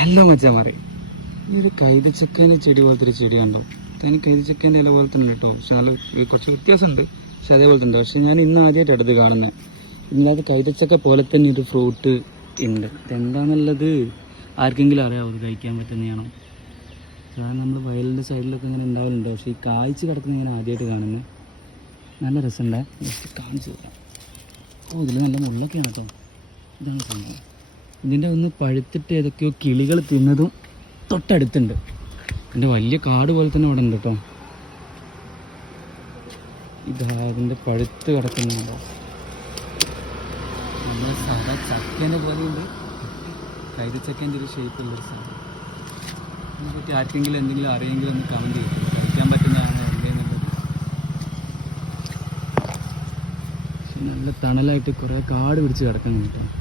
Hello മച്ചാമാരെ, ഈ ഒരു കൈതച്ചക്കേൻ്റെ ചെടി പോലത്തെ ഒരു ചെടി കണ്ടോ? അതിന് കൈതച്ചക്കേൻ്റെ ഇല പോലെ തന്നെ കേട്ടോ, പക്ഷെ നല്ല കുറച്ച് വ്യത്യാസമുണ്ട്. പക്ഷെ അതേപോലെ തന്നെ. പക്ഷെ ഞാൻ ഇന്ന് ആദ്യമായിട്ട് അടുത്ത് കാണുന്നത്. ഇല്ലാതെ കൈതച്ചക്ക പോലെ തന്നെ ഒരു ഫ്രൂട്ട് ഉണ്ട്. ഇതെന്താണെന്നുള്ളത് ആർക്കെങ്കിലും അറിയാവോ? ഇത് കഴിക്കാൻ പറ്റുന്നതാണോ? കാരണം നമ്മൾ വയലിൻ്റെ സൈഡിലൊക്കെ ഇങ്ങനെ ഉണ്ടാവലുണ്ട്. പക്ഷേ ഈ കായ്ച്ച് കിടക്കുന്ന ഞാൻ ആദ്യമായിട്ട് കാണുന്നത്. നല്ല രസമുണ്ട്. ജസ്റ്റ് കാണിച്ചു തരാം. ഇതിൽ നല്ല മുള്ളൊക്കെയാണ് കേട്ടോ. ഇതാണ് സംഭവം. ഇതിൻ്റെ ഒന്ന് പഴുത്തിട്ട് ഏതൊക്കെയോ കിളികൾ തിന്നതും തൊട്ടടുത്തുണ്ട്. ഇതിൻ്റെ വലിയ കാട് പോലെ തന്നെ ഇവിടെ ഉണ്ട് കേട്ടോ. ഇതാ അതിൻ്റെ പഴുത്ത് കിടക്കുന്നുണ്ടോ? നമ്മൾ സാധാ ചക്കേൻ്റെ പോലെയുണ്ട്. കൈതച്ചക്കേൻ്റെ ഒരു ഷേപ്പുള്ളൊരു സാധനം. ഇതിനെപ്പറ്റി ആർക്കെങ്കിലും എന്തെങ്കിലും അറിയെങ്കിലും ഒന്ന് കമൻറ്റ് ചെയ്യും. കഴിക്കാൻ പറ്റുന്നതാണ് എന്നുള്ളത്. പക്ഷെ നല്ല തണലായിട്ട് കുറേ കാട് പിടിച്ച് കിടക്കുന്നുണ്ട് കേട്ടോ.